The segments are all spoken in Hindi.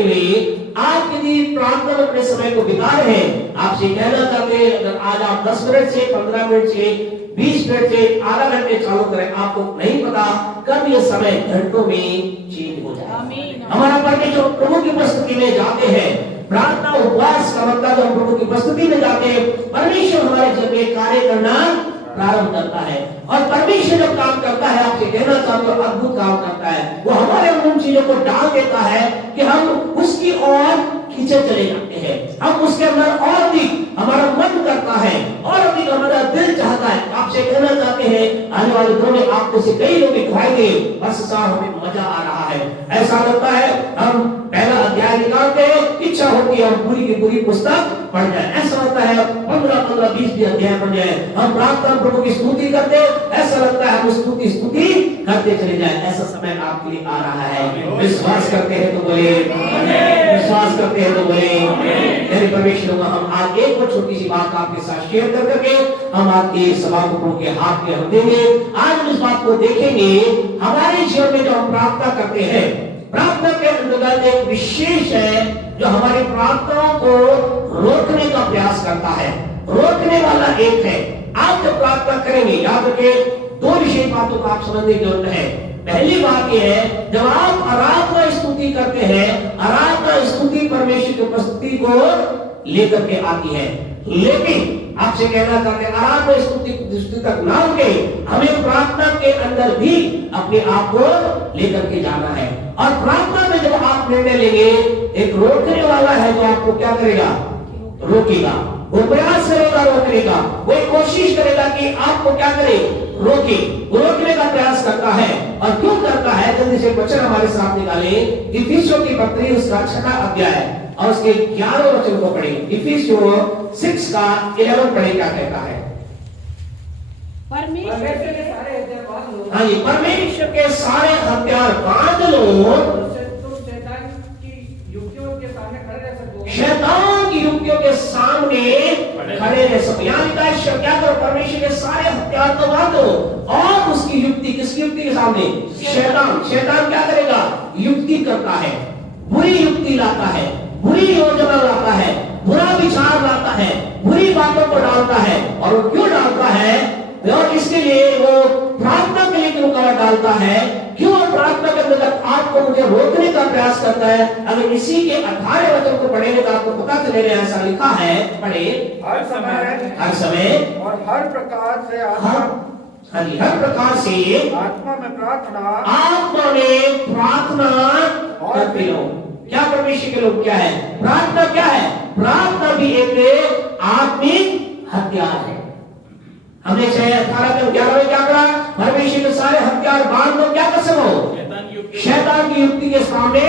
करते हुए आप यदि प्रार्थना में अपने समय को बिता रहे हैं, आपसे कहना चाहते हैं अगर आज आप 10 मिनट से 15 मिनट से 20 मिनट से आधा घंटे चालू करें, आपको नहीं पता कब ये समय घंटों में चेंज हो जाए। हमारा परमेश्वर प्रभु की उपस्थिति में जाते हैं, प्रार्थना उपवास का मतलब हम प्रभु की उपस्थिति में जाते हैं, परमेश्वर हमारे जीवन में कार्य करना प्रारंभ करता है। और परमेश्वर जब काम करता है, आपसे कहना चाहता हूं अद्भुत काम करता है। वो हमारे अंदर उन चीजों को डाल देता है कि हम उसकी ओर खींचे चले जाते हैं, हम उसके अंदर और अधिक हमारा मन करता है और अधिक हमारा दिल चाहता है। आपसे कहना चाहते हैं आने वाले दिनों में आपको से कई लोग दिखाएंगे बस साहब हमें मजा आ रहा है, ऐसा लगता है हम पहला अध्याय निकालते हैं, इच्छा होती है हम पूरी की पूरी पुस्तक पढ़ जाए, ऐसा लगता है 15, 20 अध्याय पढ़ जाए। हम प्रार्थना प्रभु की स्तुति करते, ऐसा लगता है हम स्तुति करते चले जाए। ऐसा समय आपके लिए आ रहा है। विश्वास करते हैं तो बोले, विश्वास करते हैं तो बोले मेरे परमेश्वर। हम आज एक और छोटी सी बात आपके साथ शेयर कर करके हम आपके सभा को प्रभु के हाथ में हम देंगे। आज हम इस बात को देखेंगे, हमारे जीवन में जो हम प्रार्थना करते हैं, प्रार्थना के अंतर्गत एक विशेष है जो हमारी प्रार्थनाओं को रोकने का प्रयास करता है। रोकने वाला एक है। आप जब प्रार्थना करेंगे, याद रखें 2 विशेष बातों को आप समझने की जरूरत है। पहली बात यह है, जब आप आराधना स्तुति करते हैं, आराधना स्तुति परमेश्वर की उपस्थिति को लेकर के आती है। लेकिन आपसे कहना चाहते हैं आराधना स्तुति तक ना होके हमें प्रार्थना के अंदर भी अपने आप को लेकर के जाना है। और प्रार्थना में जब आप निर्णय लेंगे, एक रोकने वाला है जो आपको क्या करेगा, रोकेगा। वो प्रयास करेगा रोकने का, वो कोशिश करेगा कि आपको क्या करे, रोके। रोकने का प्रयास करता है। और क्यों करता है, जल्दी से वचन हमारे साथ निकाले। इफिसियों की पत्री उसका 6वां अध्याय और उसके 11वें वचन को पढ़े। इफिसियों 6 का 11 पढ़े, क्या कहता है। परमेश्वर के सारे हथियार बांध लो। हाँ जी, परमेश्वर के सारे हथियार बांध लो। शैतान की युक्तियों के सामने खड़े रह सको। शैतान की युक्तियों के सामने खड़े रह सको। यहाँ लिखा है क्या करो, परमेश्वर के सारे हथियार को बांधो और उसकी युक्ति, किसकी युक्ति के सामने, शैतान। शैतान क्या करेगा, युक्ति करता है, बुरी युक्ति लाता है, बुरी योजना लाता है, बुरा विचार लाता है, बुरी बातों को डालता है। और वो क्यों डालता है, और इसके लिए वो प्रार्थना के लिए रुकावट डालता है। क्यों प्रार्थना के अंदर आपको मुझे रोकने का प्रयास करता है। अगर इसी के 18वें वचन को पढ़ेंगे तो आपको पता चलेगा, ऐसा लिखा है, पढ़े। हर समय और हर प्रकार से हर प्रकार से आत्मा में प्रार्थना करते रहो। क्या परमेश्वर के लोग क्या है, प्रार्थना क्या है, प्रार्थना भी एक आत्मिक हथियार है। हमने 6:18 के 11 में क्या कहा, परमेश्वर के सारे हथियार बांध लो, क्या कर सको, शैतान की युक्ति के सामने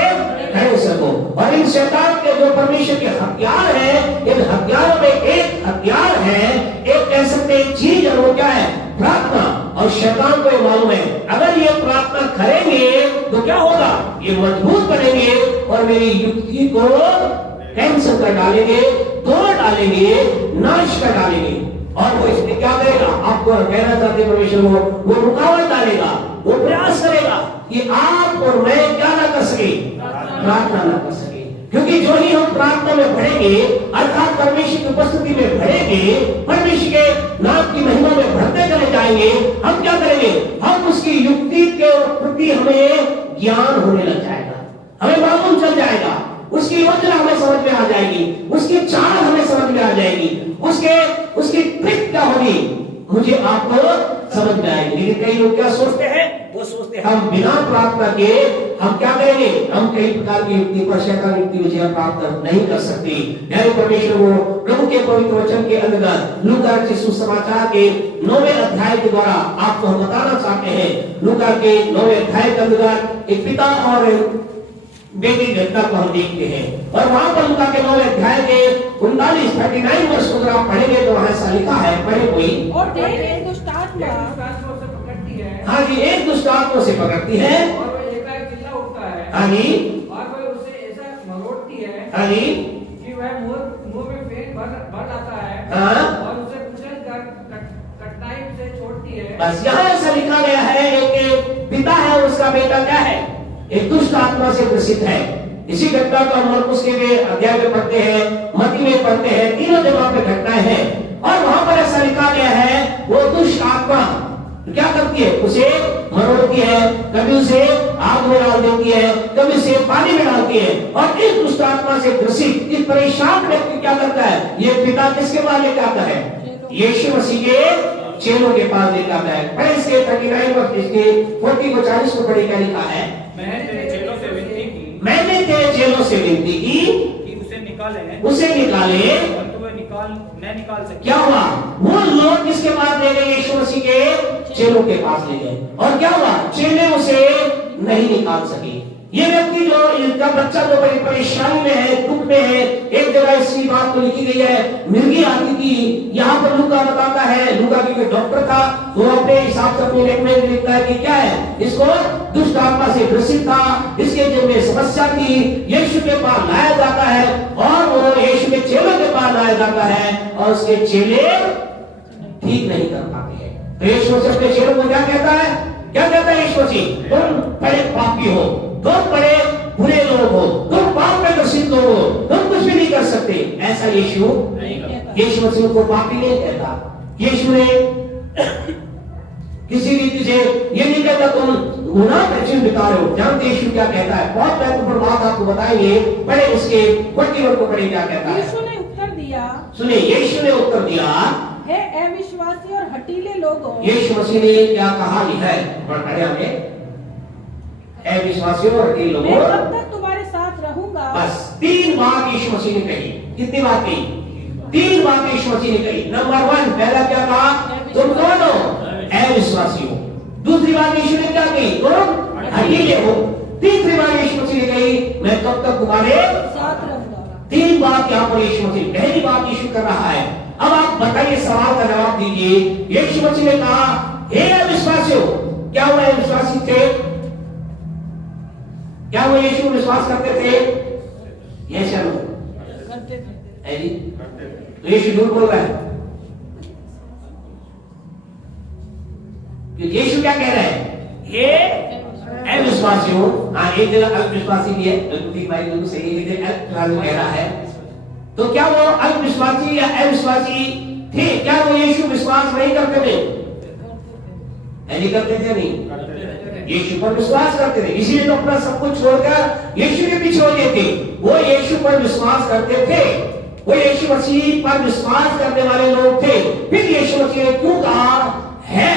खड़े सको। और इन शैतान के जो परमेश्वर के हथियार है, इन हथियारों में एक हथियार है, एक कह सकते हैं चीज, और वो क्या है, प्रार्थना। और शैतान को ये मालूम है, अगर ये प्रार्थना करेंगे तो क्या होगा, ये मजबूत बनेंगे और मेरी युक्ति को कैंसिल कर डालेंगे, तोड़ डालेंगे, नाश कर डालेंगे। और वो इसमें क्या करेगा, आपको कहना चाहते परमेश्वर वो रुकावट डालेगा, वो प्रयास करेगा कि आप और मैं क्या ना कर सके, प्रार्थना ना कर सके। क्योंकि जो ही हम प्रार्थना में बढ़ेंगे, अर्थात परमेश्वर की उपस्थिति में बढ़ेंगे, परमेश्वर के नाम की महिमा में बढ़ते चले जाएंगे, हम क्या करेंगे, हम उसकी युक्ति के प्रति हमें ज्ञान होने लग जाएगा, हमें मालूम चल जाएगा, उसकी योजना हमें समझ में आ जाएगी, उसकी चाल हमें समझ में आ जाएगी, उसकी ट्रिक क्या होगी, मुझे आपको समझ में आएगी। लेकिन कई लोग क्या सोचते हैं, वो सोचते हैं हम बिना प्रार्थना के हम क्या करेंगे, हम कई प्रकार की युक्ति पर, शैतान युक्ति विजय प्राप्त नहीं कर सकते। न्याय परमेश्वर को प्रभु के पवित्र वचन के अंतर्गत लूका के सुसमाचार के 9वें अध्याय के द्वारा आपको हम बताना चाहते हैं। लूका के 9वें अध्याय के अंतर्गत एक पिता और बेटी घटना को हम देखते हैं। और वहां पर लूका के 9वें अध्याय के 39 वर्ष को अगर आप पढ़ेंगे तो वहां ऐसा लिखा है, पढ़े कोई। और एक दुष्ट आत्मा से पकड़ती है। हाँ जी, एक दुष्ट आत्मा से पकड़ती है और वो एकाएक चिल्ला उठता है। हाँ जी, और वो उसे ऐसा मरोड़ती है हाँ जी, कि वह मुंह में फेंक भर लाता है। हाँ, और उसे कुचल कर कठिनाई से छोड़ती है। बस यहाँ ऐसा लिखा गया है, एक पिता है, उसका बेटा क्या है, एक दुष्ट आत्मा से ग्रसित है। इसी घटना को हम मरकुस के अध्याय में पढ़ते हैं, मत्ती में पढ़ते हैं, तीनों जगह पे घटनाएं हैं। और वहां पर ऐसा लिखा गया है, वो दुष्ट आत्मा क्या करती है, उसे मरोड़ती है, कभी उसे आग में डाल देती है, कभी उसे पानी में डालती है। और इस दुष्ट आत्मा से ग्रसित इस परेशान व्यक्ति क्या करता है, ये पिता किसके पास लेकर आता है, यीशु मसीह के चेलों के पास लेकर आता है। पहले इसके 39 वर्ष इसके 40 को 40 को पढ़े, क्या लिखा है, मैंने तेरे चेलों से विनती की, मैंने तेरे चेलों से विनती की कि उसे निकाले, परंतु वह न निकाल सके। क्या हुआ, वो लोग जिसके पास ले गए, यीशु मसीह के चेलों के पास ले गए, और क्या हुआ, चेले उसे नहीं निकाल सके। ये व्यक्ति जो इनका बच्चा जो बड़ी परेशानी में है, दुख में है, एक जगह इसकी बात तो लिखी गई है, मिर्गी आती थी। यहाँ पर लूका बताता है, लूका की डॉक्टर था, वो अपने हिसाब से अपने लेख में लिखता है कि क्या है, इसको दुष्ट आत्मा से ग्रसित था, इसके दिल में समस्या थी, यीशु के पास लाया जाता है, और वो यीशु के चेलों के पास लाया जाता है, और उसके चेले ठीक नहीं कर पाते हैं। तो यीशु मसीह अपने चेलों को क्या कहता है, क्या कहता है यीशु मसीह, तुम बड़े पापी हो, तुम बड़े बुरे लोग हो, तुम पाप में ग्रसित लोग हो, तुम कुछ भी नहीं कर सकते। ऐसा यीशु मसीह को पापी नहीं कहता। यीशु ने किसी रीति से ये नहीं कहता तुम गुनाह में जीवन बिता रहे हो। जानते यीशु क्या कहता है, बहुत महत्वपूर्ण बात आपको बताएंगे, पहले उसके 41 को पढ़े, क्या कहता है। यीशु ने उत्तर दिया, सुनिए, यीशु ने उत्तर दिया, हे अविश्वासी और हठीले लोगों। यीशु मसीह ने क्या कहा है, पढ़े हमें, विश्वासियों और तीन लोगों, मैं कब तक तुम्हारे साथ रहूंगा। बस 3 बात यीशु मसीह ने कही। कितनी बात कही, 3 बात यीशु मसीह ने कही। नंबर 1, पहला क्या कहा, तुम कौन हो, अविश्वासी हो। दूसरी बात यीशु ने क्या कही, तुम हठीले हो। तीसरी बात यीशु मसीह ने कही, मैं कब तक तुम्हारे साथ रहूंगा। 3 बात यहाँ पर यीशु मसीह, पहली बात यीशु कर रहा है। अब आप बताइए, सवाल का जवाब दीजिए। यीशु मसीह ने कहा, हे अविश्वासियों, क्या वो अविश्वासी थे, क्या वो यीशु विश्वास करते थे, ये चलो करते थे, तो यीशु झूठ बोल रहा है, कि यीशु क्या कह रहे हैं, ये अविश्वासी हो। हाँ, एक जगह अविश्वासी भी है, बिल्कुल भाई, बिल्कुल सही, एक जगह कह रहा है। तो क्या वो अविश्वासी या अविश्वासी थे, क्या वो यीशु विश्वास नहीं करते थे, नहीं करते थे, नहीं, यीशु पर विश्वास करते थे, इसीलिए तो अपना सब कुछ छोड़कर यीशु के पीछे हो गए थे। वो यीशु पर विश्वास करते थे, वो यीशु मसीह पर विश्वास करने वाले लोग थे। फिर यीशु मसीह ने क्यों कहा, हे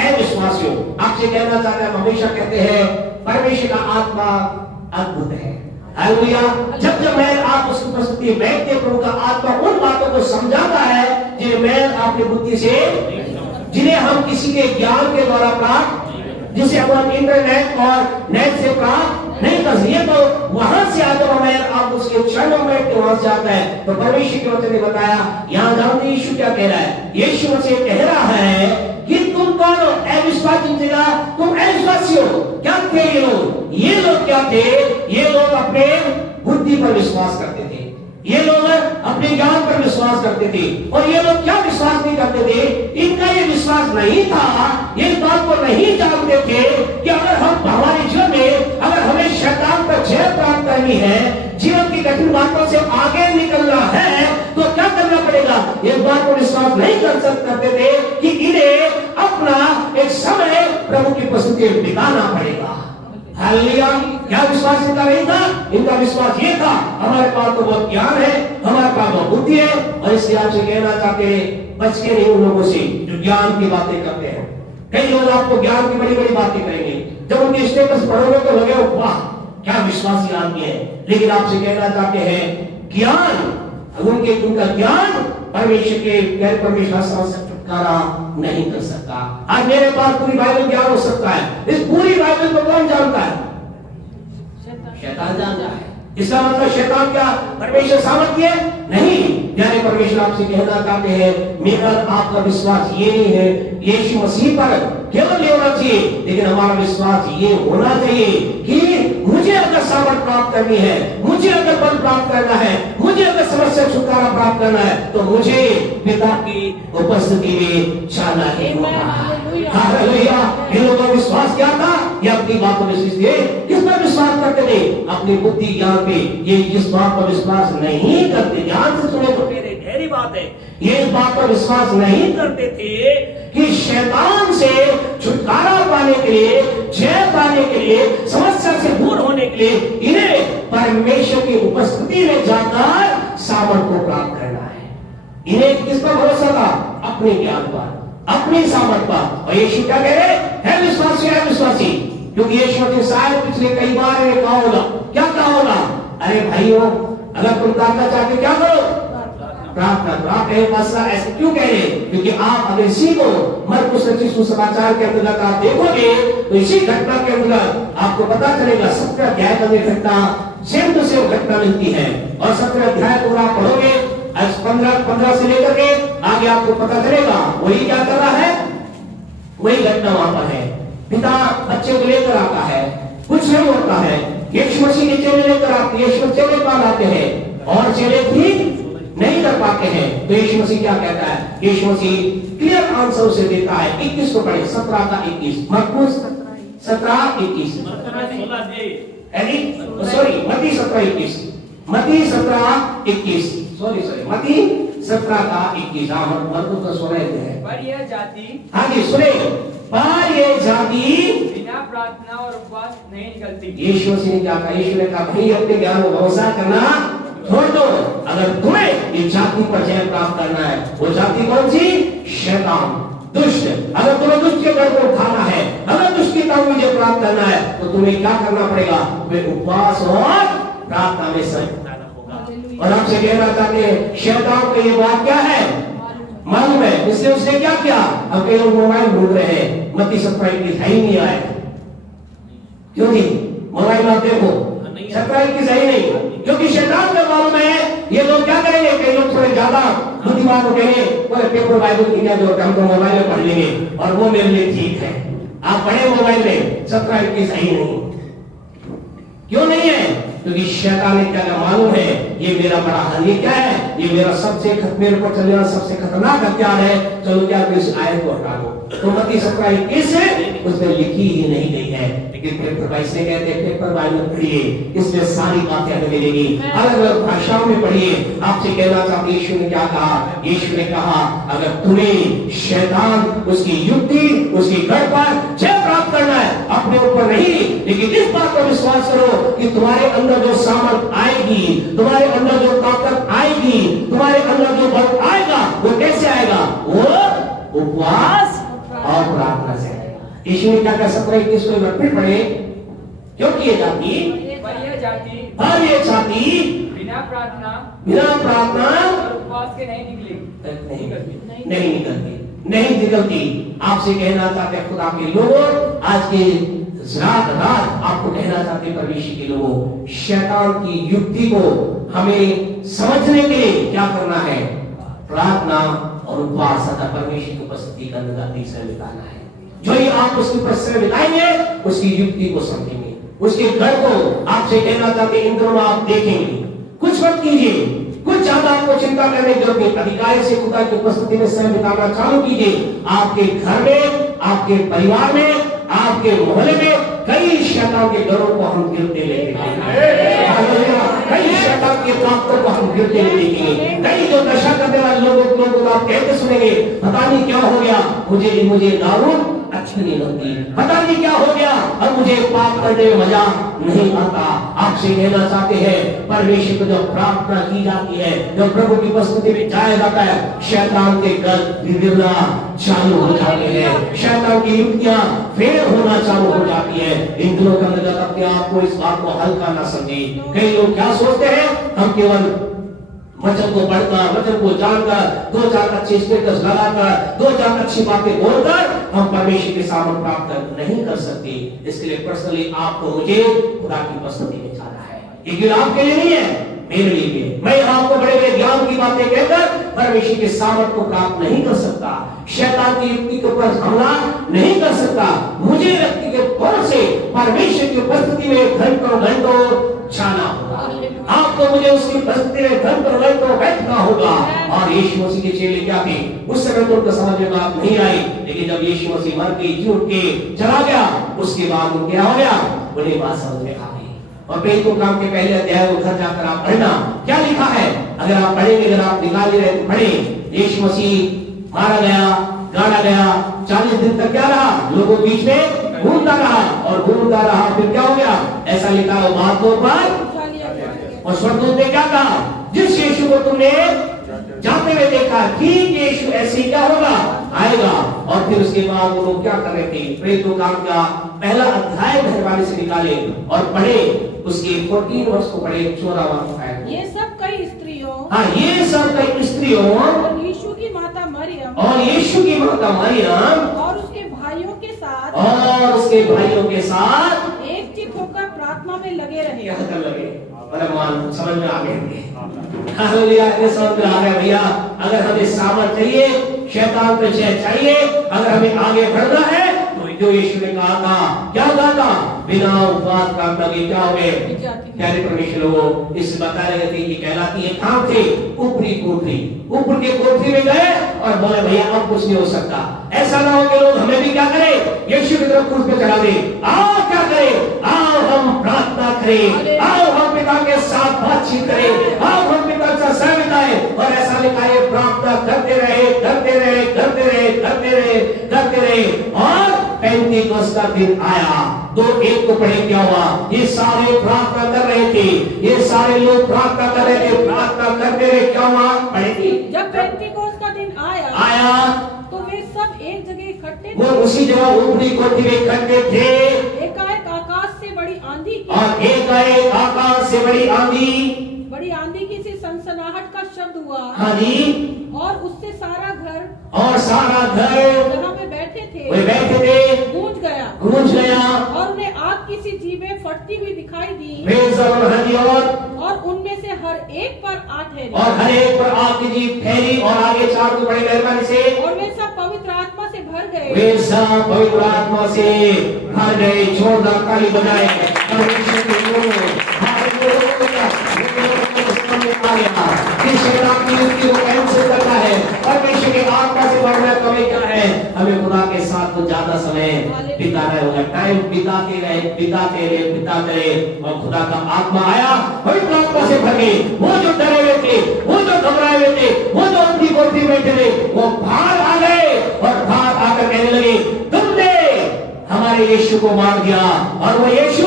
अविश्वासियों। आपसे कहना चाहते हैं, हमेशा कहते हैं परमेश्वर का आत्मा अद्भुत है, हालेलुया। जब जब मैं आप उसकी उपस्थिति में बैठते, प्रभु का आत्मा उन बातों को समझाता है जिन्हें मैं अपनी बुद्धि से, जिन्हें हम किसी के ज्ञान के द्वारा प्राप्त, जिसे हम इंटरनेट और नेट से प्राप्त नहीं कर सकते, तो वहां से आता हमें, आप उसके क्षणों में वहां से आता है। तो परमेश्वर के वचन ने बताया, यहाँ जानते यीशु क्या कह रहा है, यीशु मसीह कह रहा है कि तुम कौन हो, अविश्वासी जगह तुम अविश्वासी हो। क्या थे ये लोग, ये लोग क्या थे, ये लोग अपने बुद्धि पर विश्वास करते थे, ये लोग अपने ज्ञान पर विश्वास करते थे। और ये लोग क्या विश्वास नहीं करते थे, इनका ये विश्वास नहीं था, ये बात को नहीं जानते थे कि अगर हम हमारे जीवन में, अगर हमें शैतान पर जय प्राप्त करनी है, जीवन की कठिन बातों से आगे निकलना है, तो क्या करना पड़ेगा। इस बात को विश्वास नहीं करते थे कि इन्हें अपना एक समय प्रभु की उपस्थिति में बिताना पड़ेगा। हालेलुया। क्या विश्वास इनका नहीं था, इनका विश्वास ये था, हमारे पास तो बहुत ज्ञान है, हमारे पास बहुत बुद्धि है, और इसलिए आपसे कहना चाहते हैं, बच के नहीं उन लोगों से जो ज्ञान की बातें करते हैं। कई लोग आपको ज्ञान की बड़ी बड़ी बातें करेंगे, जब उनके स्टेटस पढ़ोगे तो लगे वाह क्या विश्वासी आदमी है। लेकिन आपसे कहना चाहते हैं, ज्ञान, उनके उनका ज्ञान परमेश्वर के गैर परमेश्वर से छुटकारा नहीं कर सकता। आज मेरे पास पूरी बाइबल ज्ञान हो सकता है, इस पूरी बाइबल को कौन जानता है, शैतान जानता है। इसका मतलब शैतान क्या परमेश्वर सामर्थ्य नहीं। यानी परमेश्वर आपसे कहना चाहते हैं, मेरा आपका विश्वास ये नहीं है यीशु मसीह पर केवल ये होना चाहिए, लेकिन हमारा विश्वास ये होना चाहिए कि मुझे अगर सामर्थ प्राप्त करनी है, मुझे अगर बल प्राप्त करना है, मुझे अगर समस्या से छुटकारा प्राप्त करना है, तो मुझे पिता की उपस्थिति में जाना ही होगा। हालेलुया। इन लोगों का विश्वास क्या था? ये अपनी बात पर विश्वास थे। किस पर विश्वास करते थे? अपनी बुद्धि ज्ञान पे। ये इस बात पर विश्वास नहीं करते, ध्यान से सुने तो मेरे गहरी बात है, ये इस बात पर विश्वास नहीं करते थे कि शैतान से छुटकारा पाने के लिए, जय पाने के लिए, समस्या से दूर होने के लिए इन्हें परमेश्वर की उपस्थिति में जाकर सामर्थ को प्राप्त करना है। इन्हें किस पर भरोसा था? अपने ज्ञान पर, अपनी सामर्थ पर। और यीशु क्या कह रहे हैं? विश्वासी है विश्वासी, क्योंकि यीशु ने शायद पिछले कई बार इन्हें कहा होगा, क्या कहा होगा? अरे भाइयों, अगर तुम ताकत चाहते क्या करो? प्रार्थना करो। आप कहे पास्टर ऐसे क्यों कह रहे? क्योंकि आप अगर इसी को मरकुस रचित सुसमाचार के अंतर्गत आप देखोगे तो इसी घटना के अंतर्गत आपको पता चलेगा 17 अध्याय का घटना सेम टू सेम घटना मिलती है। और 17 अध्याय को आप पढ़ोगे 15 से लेकर के आगे आपको पता चलेगा वही क्या कर रहा है, वही घटना वहां पर है। पिता बच्चे को लेकर आता है, कुछ नहीं होता है, यीशु मसीह के चेले लेकर आते, यीशु चेले पाल आते हैं और चेले ठीक नहीं कर पाते हैं। तो यीशु मसीह क्या कहता है? यीशु मसीह क्लियर आंसर उसे देता है। 21 को पढ़े, 17 का 21, मरकुस 17:21, सॉरी मत्ती 17:21, मत्ती 17:21, सॉरी मत्ती 17 का 21। हाँ, मरकुस का 16 है। पर यह जाति, हाँ जी सुने, पर ये जाति बिना प्रार्थना और उपवास नहीं निकलती। यीशु मसीह ने क्या कहा? यीशु ने कहा भाई अपने ज्ञान को भरोसा करना छोड़ दो। अगर तुम्हें इस जाति पर जय प्राप्त करना है, वो जाति कौन सी? शैतान, दुष्ट। अगर तुम्हें दुष्ट के घर को उठाना है, अगर दुष्ट की ताकत विजय प्राप्त करना है, तो तुम्हें क्या करना पड़ेगा? तुम्हें उपवास और प्रार्थना में समय बिताना होगा। और आपसे कहना चाहते हैं शैतान को ये बात क्या है? मालूम है, इसलिए उसने क्या किया? अब कई लोग मोबाइल ढूंढ रहे हैं, मत्ती 17:21 है ही नहीं आया। क्यों नहीं? मोबाइल आप देखो 17:21 है ही नहीं, क्योंकि शैतान को मालूम है ये लोग क्या करेंगे। कई लोग थोड़े ज्यादा बुद्धिमान हो गए, बोले पेपर बाइबल की क्या जो हम तो मोबाइल में पढ़ लेंगे और वो मेरे लिए ठीक है। आप पढ़े मोबाइल में 17:21 है ही नहीं। क्यों नहीं है? क्योंकि शैतान ने क्या मालूम है ये मेरा बड़ा हल क्या है, ये मेरा सबसे मेरे ऊपर चलने वाला सबसे खतरनाक हथियार है। चलो क्या इस आयत को हटा दो। तो मत्ती 17:21 उसमें लिखी ही नहीं गई है, लेकिन पेपर बाइस ने कहते हैं पेपर बाइबल पढ़िए, इसमें सारी बातें हमें मिलेगी, अलग अलग भाषाओं में पढ़िए। आपसे कहना चाहते यीशु ने क्या कहा? यीशु ने कहा अगर तुम्हें शैतान उसकी युक्ति उसकी गढ़ पर जय प्राप्त करना है, अपने ऊपर नहीं, लेकिन इस बात पर विश्वास करो कि तुम्हारे अंदर जो सामर्थ आएगी, तुम्हारे अंदर जो ताकत आएगी, तुम्हारे अंदर जो बल आएगा, वो कैसे आएगा? वो उपवास और प्रार्थना से आएगा। यीशु ने क्या कहा? 17:21 को फिर पढ़े, क्योंकि ये जाति पर यह जाति बिना प्रार्थना और उपवास के नहीं निकलेगी, नहीं निकलती। आपसे कहना चाहते हैं खुदा के लोगों, आज के रात आपको कहना चाहते परमेश्वर के लोगों, शैतान की युक्ति को हमें समझने के लिए क्या करना है? प्रार्थना और उपवास तथा परमेश्वर की उपस्थिति का समय बिताना है। जो ही आप उसकी उपस्थिति में बिताएंगे उसकी युक्ति को समझेंगे, उसके घर को आपसे कहना चाहते इन दोनों आप देखेंगे। कुछ मत कीजिए, कुछ ज्यादा आपको चिंता करने की जरूरत नहीं, अधिकारी से खुदा की उपस्थिति में समय बिताना चालू कीजिए। आपके घर में, आपके परिवार में, आपके मोहल्ले में कई शैतान के घरों को हम गिरते देखेंगे, कई शैतान के ताकतों को हम गिरते देखेंगे, कई जो नशा करने वाले लोगों को आप कहते सुनेंगे पता नहीं क्या हो गया, मुझे दारू अच्छी नहीं लगती, पता नहीं क्या हो गया, अब मुझे पाप करने में मजा नहीं आता। आपसे कहना चाहते हैं परमेश्वर को जब प्रार्थना की जाती है, जब प्रभु की उपस्थिति में जाया जाता है, शैतान के घर गिरना चालू हो जाते हैं, शैतान की युक्तियां फेल होना चालू हो जाती है। इन दिनों के अंदर अपने आप को इस बात को हल्का ना समझे। कई लोग क्या सोचते हैं, हम केवल वचन को पढ़कर, वचन को जानकर, 2-4 अच्छे स्टेटस लगाकर, 2-4 अच्छी बातें बोलकर हम परमेश्वर के सामने प्राप्त नहीं कर सकते। इसके लिए पर्सनली आपको मुझे खुदा की उपस्थिति में जाना है। ये केवल आपके लिए नहीं है, मेरे लिए भी। मैं आपको बड़े बड़े ज्ञान की बातें कहकर परमेश्वर के सामर्थ को प्राप्त नहीं कर सकता। शैतान की युक्ति के ऊपर हमला नहीं कर सकता। मुझे व्यक्ति के तौर से परमेश्वर की उपस्थिति में घंटों घंटों जाना होगा। आपको मुझे उसकी उपस्थिति में घंटों घंटों बैठना होगा। और यीशु मसीह के चेले क्या थे? उस समय तो उनको समझ में बात नहीं आई, लेकिन जब यीशु मसीह मर के जी उठ के चला गया, उसके बाद उनको क्या हो गया? उन्हें बात समझ में आ गई। और प्रेरितों के काम के पहले अध्याय को घर जाकर आप पढ़ना, क्या लिखा है। अगर आप पढ़ेंगे, अगर आप निकाल रहे तो पढ़े। यीशु मसीह मारा गया, गाड़ा गया, 40 दिन तक क्या रहा? लोगों के बीच में घूमता रहा और घूमता रहा। फिर क्या हो गया? ऐसा लिखा है बातों पर। और स्वर्गदूत ने क्या कहा? जिस यीशु को तुमने जाते हुए देखा, ठीक यीशु ऐसे क्या होगा? आएगा। और फिर उसके बाद वो लोग क्या कर रहे थे? प्रेरितों काम का पहला अध्याय घर वाले से निकाले और पढ़े, उसके 14 वर्ष को पढ़े, 14वां। ये सब कई स्त्रियों, हाँ, ये सब कई स्त्रियों और यीशु की माता मरियम, और यीशु की माता मरियम और उसके भाइयों के साथ, और उसके भाइयों के साथ एक चित होकर प्रार्थना में लगे रहे। क्या कर लगे? परमान समझ में आ गए। हालेलुया, ये समझ में आ गया भैया। अगर हमें सामर्थ चाहिए, शैतान पे जय चाहिए, अगर हमें आगे बढ़ना है, तो जो यीशु ने कहा था, क्या कहा था? बिना उपवास प्रार्थना के क्या हो गए? प्यारे परमेश्वर लोगों, इस बता रहे थे कि कहलाती है कहाँ थे? ऊपरी कोठरी। ऊपर के कोठरी में गए और बोले भैया अब कुछ नहीं हो सकता। ऐसा ना हो कि लोग हमें भी क्या करें? यीशु की तरफ क्रूस पे चढ़ा दे। आओ क्या करें? आओ हम प्रार्थना करें, आओ हम पिता के साथ बातचीत करें, आओ हम पिता का समय बिताएं। और ऐसा लिखा है, प्रार्थना करते रहे, करते रहे, करते रहे, करते रहे, करते रहे। और 35 का दिन आया, 2:1 को पढ़े क्या हुआ? ये सारे प्रार्थना कर रहे थे, ये सारे लोग प्रार्थना कर रहे थे, प्रार्थना करते रहे। क्या हुआ? पढ़ेगी। जब पेंतीकोस्त का दिन आया तो वे सब एक जगह इकट्ठे वो उसी जगह ऊपरी कोठरी में इकट्ठे थे। एकाएक आकाश से बड़ी आंधी की, और एकाएक आकाश से बड़ी आंधी की सी सनसनाहट का शब्द हुआ। हाँ जी। और उससे सारा घर जहाँ वे बैठे थे गूंज गया। और उन्हें आग की सी जीभें फटती हुई दिखाई दी, और उनमें से हर एक पर आ ठहरी। और हर एक पर आग की जीभ ठहरी। और आगे 4 को बड़ी मेहरबानी से, और वे सब पवित्र आत्मा से भर गए। वे सब पवित्र आत्मा से भर गए। जोरदार ताली बजाए। परमेश्वर के लोग, हालेलुया, शैतान की युक्ति को कैंसिल करना है। परमेश्वर की आत्मा से बढ़ना कमी क्या है? हमें खुदा के साथ तो ज्यादा समय बिताना होगा। टाइम बिताते रहे और खुदा का आत्मा आया, पवित्र आत्मा से भर गए। वो जो डरे हुए थे, वो जो घबराए हुए थे, वो जो उनकी कोठरी में बैठे थे, वो बाहर आ गए और बाहर आकर कहने लगे, तुमने हमारे यीशु को मार दिया और वो यीशु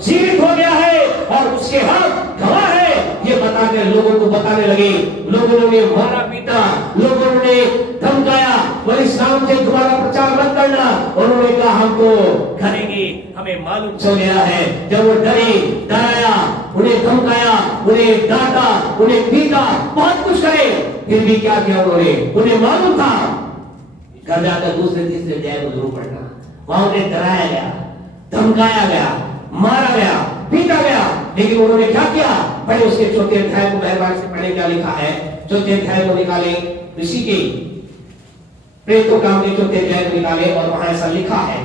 जीवित हो गया है और उसके हाथ गवाह है। ये बताकर लोगों को बताने लगे। लोगों ने मारा पीटा, लोगों ने धमकाया, और इस नाम से दोबारा प्रचार मत करना। उन्होंने कहा हमको करेंगे, हमें मालूम चल गया है। जब वो डराया, उन्हें धमकाया, उन्हें डांटा, उन्हें पीटा, बहुत कुछ करे, फिर भी क्या किया उन्होंने? उन्हें मालूम था घर जाकर दूसरे तीसरे अध्याय को जरूर पढ़ना। वहां उन्हें डराया गया, धमकाया गया, मारा गया, पीटा गया, लेकिन उन्होंने क्या किया? पढ़े उसके 4थे अध्याय को मेहरबानी से पढ़े। क्या लिखा है? 4थे अध्याय को निकाले, ऋषि के प्रेरितों काम के 4थे अध्याय को निकाले और वहां ऐसा लिखा है।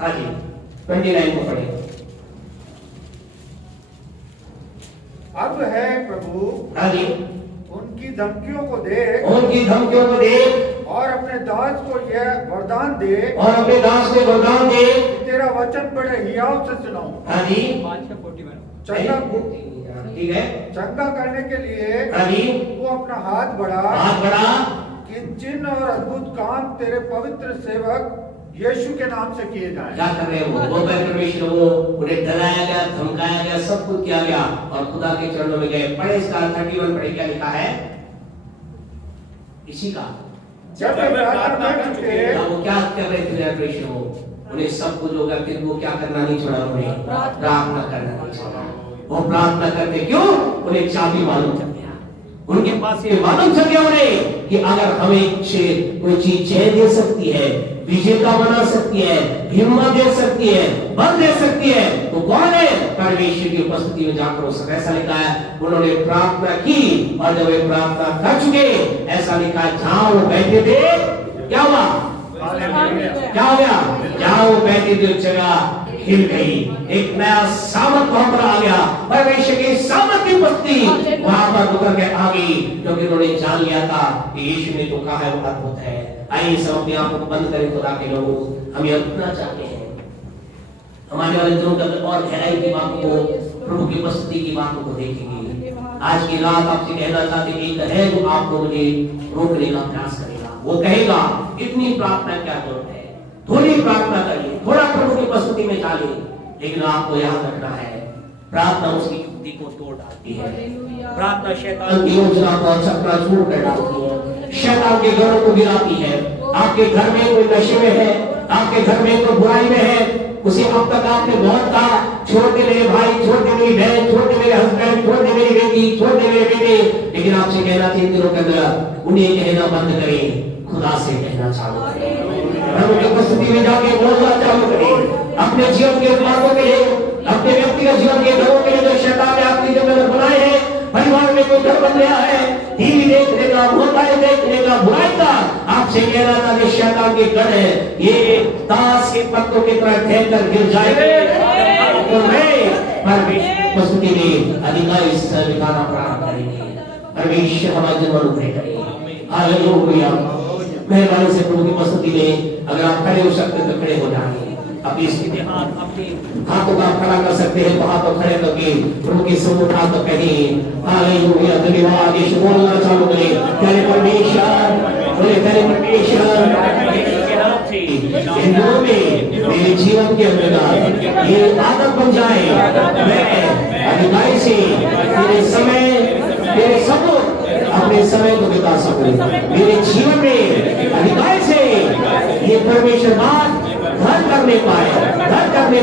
हाँ जी, 29 को पढ़े। अब है प्रभु, हाँ जी, उनकी धमकियों को देख और अपने दास को यह वरदान दे, और अपने दास को वरदान दे कि तेरा वचन बड़े हियाव से सुनाऊं। हाँ जी, चंगा ठीक है, चंगा करने के लिए हाँ जी, वो अपना हाथ बढ़ा कि चिन्ह और अद्भुत काम तेरे पवित्र सेवक यीशु के नाम से किए जाएं। क्या कर रहे हो? वो परमेश्वर, वो उन्हें डराया गया, धमकाया गया, सब कुछ किया गया और खुदा के चरणों में गए। पढ़े इसका 31 पढ़े। क्या लिखा है इसी का? जब प्रार्थना कर चुके, वो क्या कर रहे थे परमेश्वर? वो उन्हें सब कुछ होगा, फिर वो क्या करना नहीं छोड़ा? उन्हें प्रार्थना करना नहीं छोड़ा। वो प्रार्थना करते क्यों? उन्हें चाबी मालूम चल गया, उनके पास ये मालूम चल गया उन्हें कि अगर हमें कोई चीज जय दे सकती है, विजेता बना सकती है, हिम्मत दे सकती है, बल दे सकती है, तो कौन है? परमेश्वर की उपस्थिति में जाकर हो सकता है। ऐसा लिखा है उन्होंने प्रार्थना की और जब वे प्रार्थना कर चुके, ऐसा लिखा है जहां वो बैठे थे क्या हुआ? क्या हो गया? जहां वो बैठी थी उस जगह हिल गई, एक नया सामर्थ वहां पर आ गया, परमेश्वर की सामर्थ की उपस्थिति वहां पर उतर के आ गई, क्योंकि उन्होंने जान लिया था कि यीशु ने जो कहा है वो अद्भुत है। आइए सब अपने आप को बंद करें खुदा के लोग, हम ये अपना चाहते हैं हमारे वाले दिनों के अंदर और गहराई की बात को, प्रभु की उपस्थिति की बातों को देखेंगे। आज की रात आपसे कहना चाहते हैं एक है जो आपको मुझे रोकने का प्रयास करेगा, वो कहेगा इतनी प्रार्थना क्या जरूरत है, थोड़ी प्रार्थना करिए, थोड़ा प्रभु की उपस्थिति में डालिए, लेकिन आपको याद रखना है प्रार्थना उसकी युक्ति को तोड़ डालती है। प्रार्थना शैतान की योजना को चकनाचूर कर डालती है, शैतान के घरों को गिराती है। आपके घर में कोई नशे में है, आपके घर में कोई बुराई में है, उसे अब तक आपने बहुत कहा छोड़ दे मेरे भाई, छोड़ दे मेरी बहन, छोड़ दे मेरे हस्बैंड, छोड़ दे मेरी बेटी, छोड़ दे मेरे बेटे, लेकिन आपसे कहना चाहिए दिनों के अंदर उन्हें कहना बंद करें, खुदा से कहना चालू करें, प्रभु की उपस्थिति में जाके बोलना चालू करें। अपने जीवन के उत्पादों के लिए, अपने व्यक्तिगत जीवन के घरों के लिए जो शैतान ने आपकी जगह बनाए हैं, परिवार में कोई डर बन गया है, टीवी देखने का, मोबाइल देखने का, बुराई का, आपसे कहना था कि शैतान के गढ़ है, ये ताश के पत्तों की तरह ठहर कर गिर जाएंगे, तो परमेश्वर उपस्थिति में अधिकारी दिखाना प्रारंभ करेंगे। परमेश्वर हमारे जीवन अनुग्रह करें। हालेलुया। मेहरबानी से प्रभु की उपस्थिति में अगर आप खड़े हो सकते तो खड़े हो जाएंगे, अपनी स्थिति अपने हाथों का खड़ा कर सकते हैं तो हाथों खड़े करके प्रभु के सम्मुख हाथ कहिए हालेलुया, धन्यवाद। यीशु बोलना चालू करें, प्यारे परमेश्वर, बोले प्यारे परमेश्वर, इन दिनों में मेरे जीवन के अंदर ये आदत बन जाए, मैं अधिकारी से तेरे समय, तेरे सबूत अपने समय को बिता सकूं, मेरे जीवन में अधिकारी से ये परमेश्वर बात घर करने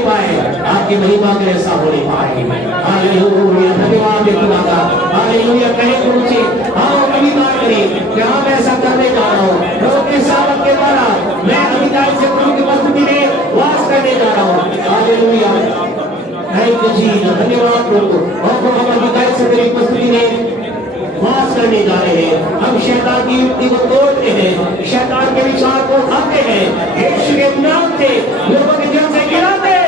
पाए, आपकी महिमा के ऐसा होने पाए। हालेलुया, धन्यवाद खुदा का। हालेलुया, कहे प्रभु से आओ अभिमान करें कि हम ऐसा करने जा रहा हूँ, प्रभु के सामर्थ के द्वारा मैं अधिकारी से प्रभु की उपस्थिति में वास करने जा रहा हूँ। हालेलुया, थैंक यू जीसस, धन्यवाद प्रभु। और हम अधिकारी से तेरी उपस्थिति में वास करने जा रहे हैं, हम शैतान की युक्ति को तोड़ते हैं, शैतान के विचार को उठाते हैं, यीशु के नाम से लोगों के जीवन से गिराते हैं।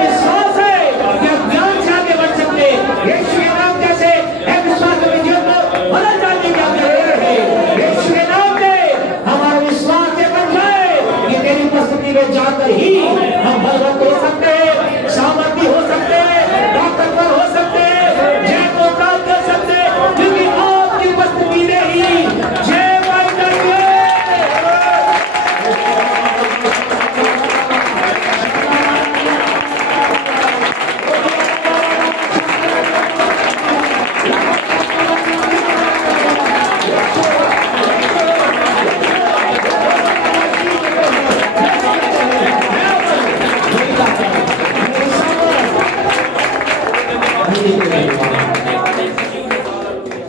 विश्वास है कि हम ज्ञान से आगे बढ़ सकते हैं, यीशु के नाम जैसे एक विश्वास के जीवन को बदल जाने की जरूरत है। यीशु के नाम में हमारा विश्वास ये बन जाए कि तेरी उपस्थिति में जाकर ही हम बलवंत हो सकते हैं, सामर्थ्य हो सकते हैं, ताकतवर हो सकते हैं, जय को प्राप्त कर सकते हैं, क्योंकि आपकी उपस्थिति में ही जय पाई जाती है।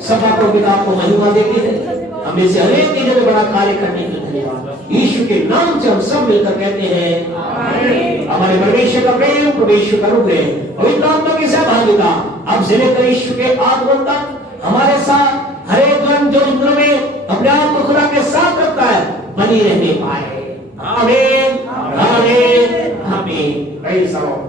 सभा को पिता को महिमा देते हैं, हमें से अनेक चीजों में बड़ा कार्य करने के लिए धन्यवाद। यीशु के नाम से हम सब मिलकर कहते हैं हमारे परमेश्वर का प्रेम, परमेश्वर का अनुग्रह, पवित्र आत्मा की सहभागिता अब से लेकर यीशु के आगमन तक हमारे साथ हर एक जन जो इंद्र में अपने आप को खुदा के साथ रखता है बनी रहने पाए। आमीन, आमीन, आमीन।